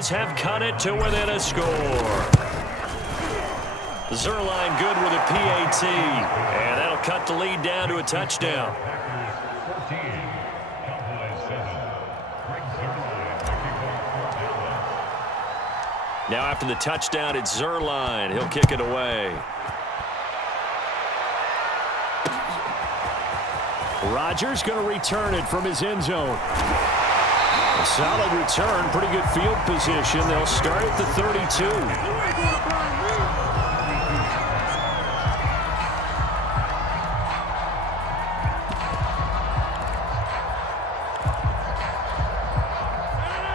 Cowboys have cut it to within a score. Zerline good with a PAT, and that'll cut the lead down to a touchdown. Now after the touchdown, it's Zerline. He'll kick it away. Rodgers going to return it from his end zone. A solid return, pretty good field position. They'll start at the 32.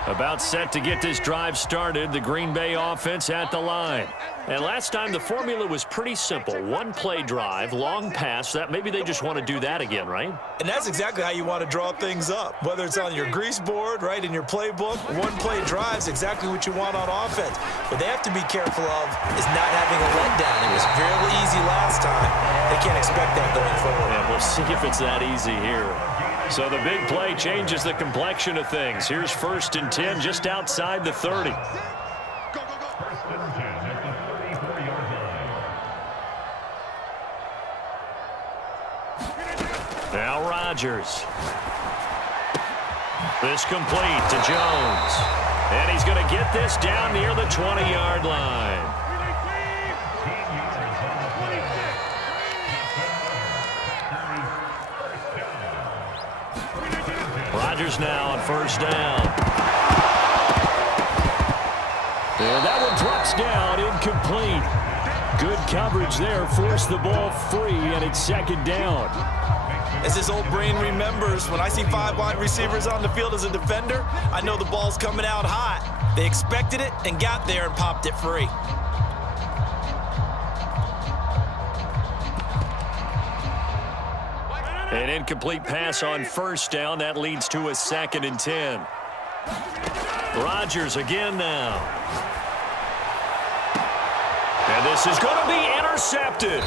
About set to get this drive started, the Green Bay offense at the line. And last time the formula was pretty simple. One play drive, long pass. That maybe they just want to do that again, right? And that's exactly how you want to draw things up. Whether it's on your grease board, right, in your playbook, one play drive is exactly what you want on offense. What they have to be careful of is not having a letdown. It was fairly easy last time. They can't expect that going forward. And we'll see if it's that easy here. So the big play changes the complexion of things. Here's 1st and 10 just outside the 30. Now Rodgers. This complete to Jones. And he's going to get this down near the 20-yard line. Rodgers now on 1st down. And that one drops down, incomplete. Good coverage there, forced the ball free, and it's 2nd down. As his old brain remembers, when I see 5 wide receivers on the field as a defender, I know the ball's coming out hot. They expected it and got there and popped it free. An incomplete pass on 1st down. That leads to a 2nd and 10. Rodgers again now. And this is going to be intercepted.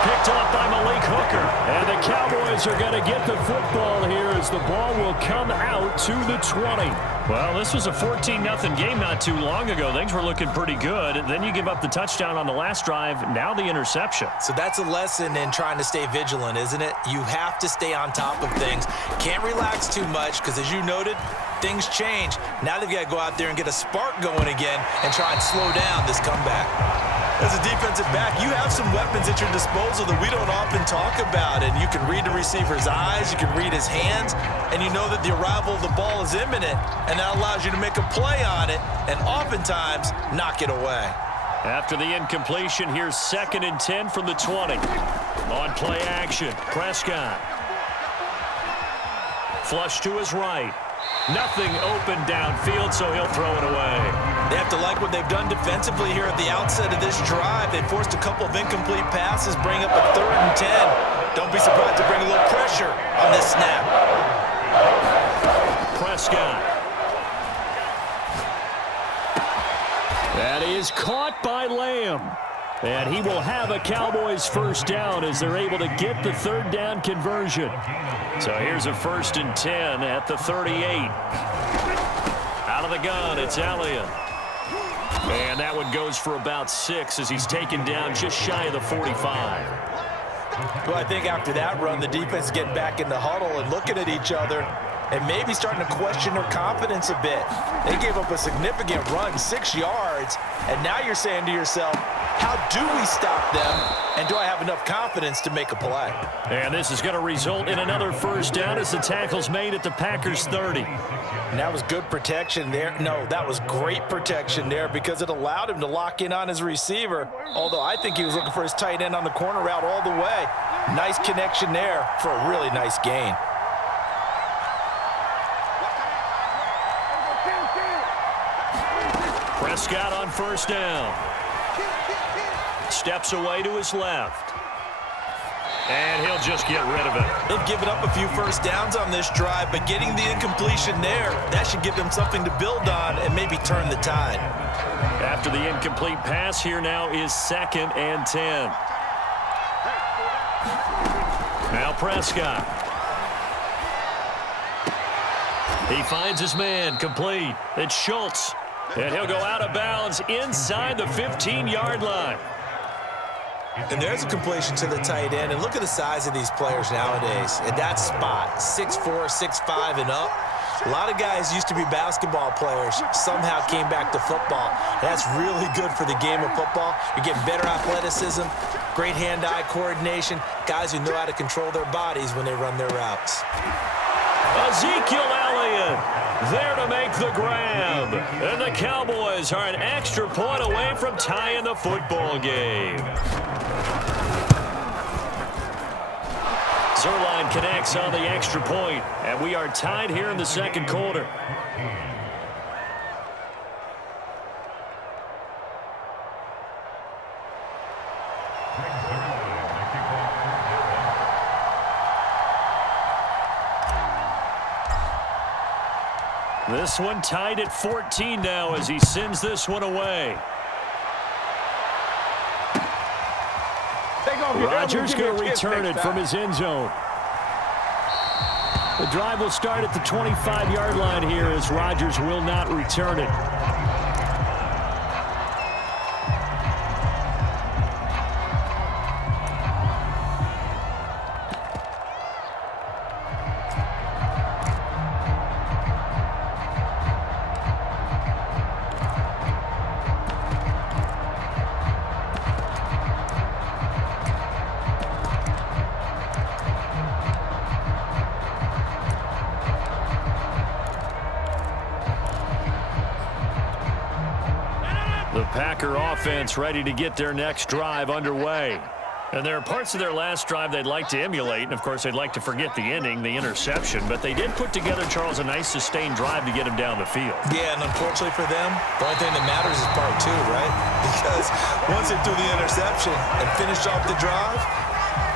Picked off by Malik Hooker. And the Cowboys are going to get the football here as the ball will come out to the 20. Well, this was a 14-0 game not too long ago. Things were looking pretty good. Then you give up the touchdown on the last drive. Now the interception. So that's a lesson in trying to stay vigilant, isn't it? You have to stay on top of things. Can't relax too much because, as you noted, things change. Now they've got to go out there and get a spark going again and try and slow down this comeback. As a defensive back, you have some weapons at your disposal that we don't often talk about. And you can read the receiver's eyes, you can read his hands, and you know that the arrival of the ball is imminent. And that allows you to make a play on it and oftentimes knock it away. After the incompletion, here's 2nd and 10 from the 20. On play action, Prescott. Flush to his right. Nothing open downfield, so he'll throw it away. They have to like what they've done defensively here at the outset of this drive. They forced a couple of incomplete passes, bring up a 3rd and 10. Don't be surprised to bring a little pressure on this snap. Prescott. That is caught by Lamb. And he will have a Cowboys 1st down as they're able to get the 3rd down conversion. So here's a 1st and 10 at the 38. Out of the gun, it's Elliott. And that one goes for about 6 as he's taken down just shy of the 45. Well, I think after that run, the defense is getting back in the huddle and looking at each other and maybe starting to question their confidence a bit. They gave up a significant run, 6 yards, and now you're saying to yourself, how do we stop them, and do I have enough confidence to make a play? And this is going to result in another 1st down as the tackle's made at the Packers' 30. And that was good protection there. No, that was great protection there because it allowed him to lock in on his receiver, although I think he was looking for his tight end on the corner route all the way. Nice connection there for a really nice gain. Prescott on 1st down. Steps away to his left. And he'll just get rid of it. They've given up a few 1st downs on this drive, but getting the incompletion there, that should give them something to build on and maybe turn the tide. After the incomplete pass, here now is 2nd and 10. Now Prescott. He finds his man, complete. It's Schultz. And he'll go out of bounds inside the 15-yard line. And there's a completion to the tight end. And look at the size of these players nowadays. At that spot, 6'4", 6'5", and up. A lot of guys used to be basketball players, somehow came back to football. That's really good for the game of football. You're getting better athleticism, great hand-eye coordination, guys who know how to control their bodies when they run their routes. Ezekiel Elliott there to make the grab. And the Cowboys are an extra point away from tying the football game. Zerline connects on the extra point, and we are tied here in the second quarter. This one tied at 14 now as he sends this one away. Rodgers going to return it from his end zone. The drive will start at the 25-yard line here as Rodgers will not return it. The Packer offense ready to get their next drive underway. And there are parts of their last drive they'd like to emulate, and of course they'd like to forget the ending, the interception, but they did put together, Charles, a nice sustained drive to get him down the field. Yeah, and unfortunately for them, the only thing that matters is part two, right? Because once they threw the interception and finished off the drive,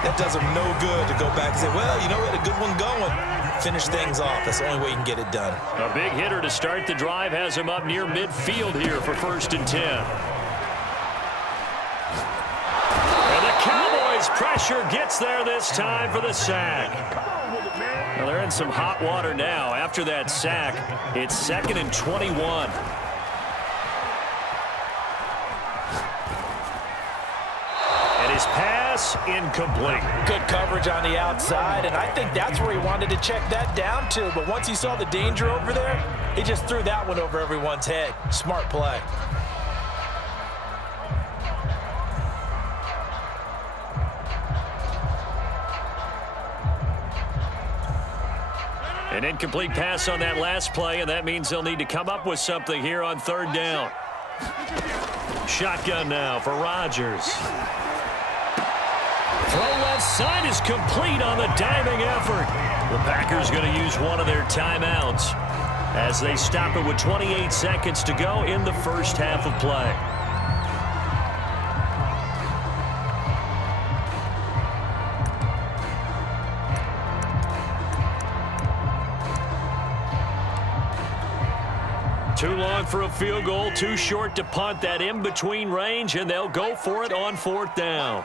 that does them no good to go back and say, well, you know, we had a good one going. Finish things off. That's the only way you can get it done. A big hitter to start the drive has him up near midfield here for 1st and 10. And the Cowboys pressure gets there this time for the sack. Well, they're in some hot water now. After that sack, it's 2nd and 21. And his pass incomplete. Good coverage on the outside, and I think that's where he wanted to check that down to. But once he saw the danger over there, he just threw that one over everyone's head. Smart play. An incomplete pass on that last play, and that means they'll need to come up with something here on 3rd down. Shotgun now for Rodgers. Throw left side is complete on the diving effort. The Packers going to use one of their timeouts as they stop it with 28 seconds to go in the first half of play. Too long for a field goal, too short to punt. That in-between range, and they'll go for it on 4th down.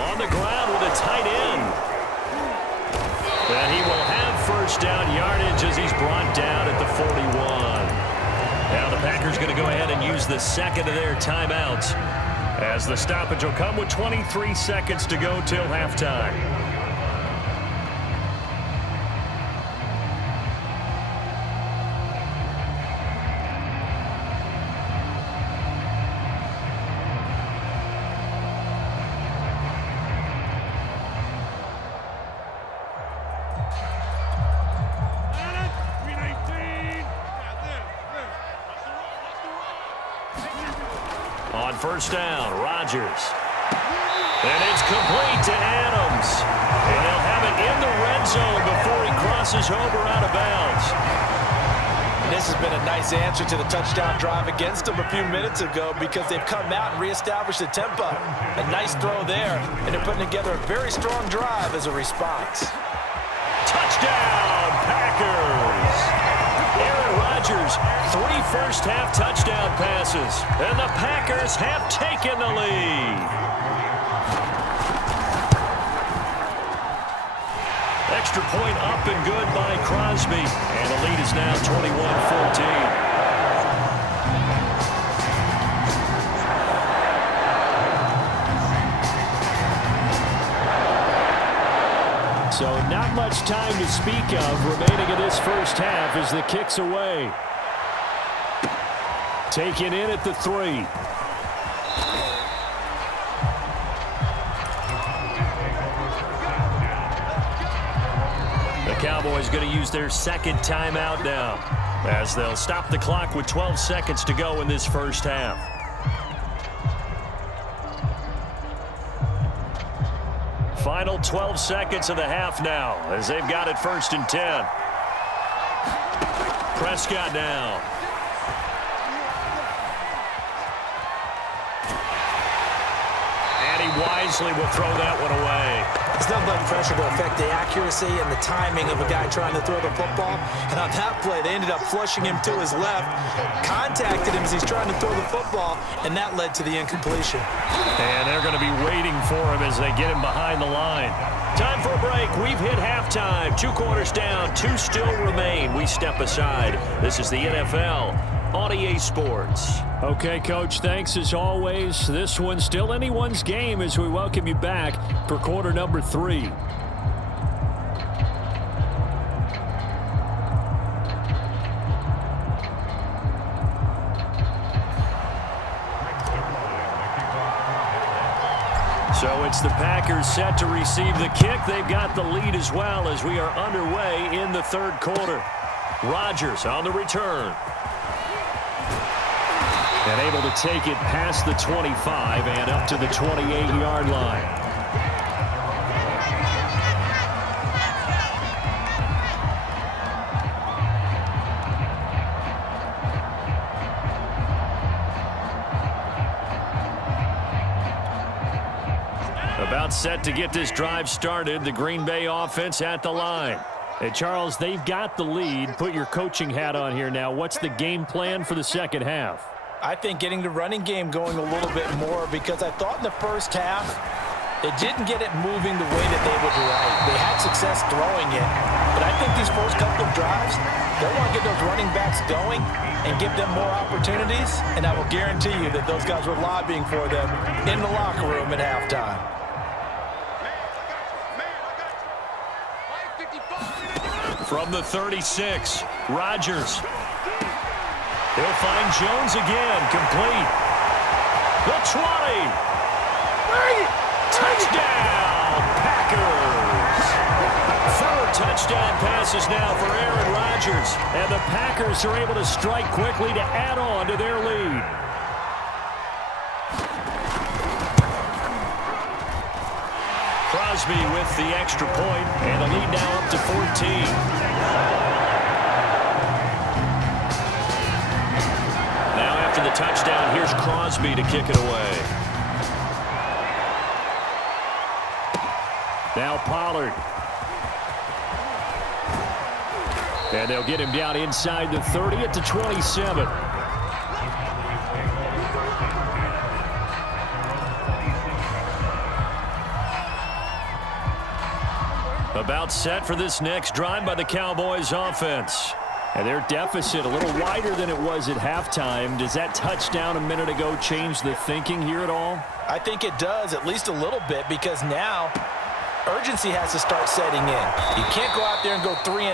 On the ground with a tight end. And he will have 1st down yardage as he's brought down at the 41. Now the Packers going to go ahead and use the second of their timeouts as the stoppage will come with 23 seconds to go till halftime. On 1st down, Rodgers. And it's complete to Adams. And they'll have it in the red zone before he crosses over out of bounds. And this has been a nice answer to the touchdown drive against them a few minutes ago because they've come out and reestablished the tempo. A nice throw there, and they're putting together a very strong drive as a response. Touchdown, Packers! Aaron Rodgers, 3 first-half touchdown passes, and the Packers have taken the lead. Extra point up and good by Crosby, and the lead is now 21-14. Not much time to speak of remaining in this first half as the kick's away. Taken in at the 3. The Cowboys going to use their second timeout now, as they'll stop the clock with 12 seconds to go in this first half. Final 12 seconds of the half now, as they've got it 1st and 10. Prescott now. And he wisely will throw that one away. It's not letting pressure to affect the accuracy and the timing of a guy trying to throw the football. And on that play, they ended up flushing him to his left, contacted him as he's trying to throw the football, and that led to the incompletion. And they're going to be waiting for him as they get him behind the line. Time for a break. We've hit halftime. 2 quarters down, 2 still remain. We step aside. This is the NFL on EA Sports. Okay, Coach, thanks as always. This one's still anyone's game as we welcome you back for quarter number 3. So it's the Packers set to receive the kick. They've got the lead as well as we are underway in the 3rd quarter. Rodgers on the return. And able to take it past the 25 and up to the 28-yard line. About set to get this drive started. The Green Bay offense at the line. Hey, Charles, they've got the lead. Put your coaching hat on here now. What's the game plan for the second half? I think getting the running game going a little bit more, because I thought in the first half it didn't get it moving the way that they would like. They had success throwing it, but I think these first couple of drives, they want to get those running backs going and give them more opportunities, and I will guarantee you that those guys were lobbying for them in the locker room at halftime. From the 36, Rodgers. He'll find Jones again, complete. The 20. Touchdown, Packers. 4 touchdown passes now for Aaron Rodgers. And the Packers are able to strike quickly to add on to their lead. Crosby with the extra point, and the lead now up to 14. After the touchdown, here's Crosby to kick it away. Now Pollard. And they'll get him down inside the 30 at the 27. About set for this next drive by the Cowboys offense. And their deficit a little wider than it was at halftime. Does that touchdown a minute ago change the thinking here at all? I think it does, at least a little bit, because now urgency has to start setting in. You can't go out there and go 3 and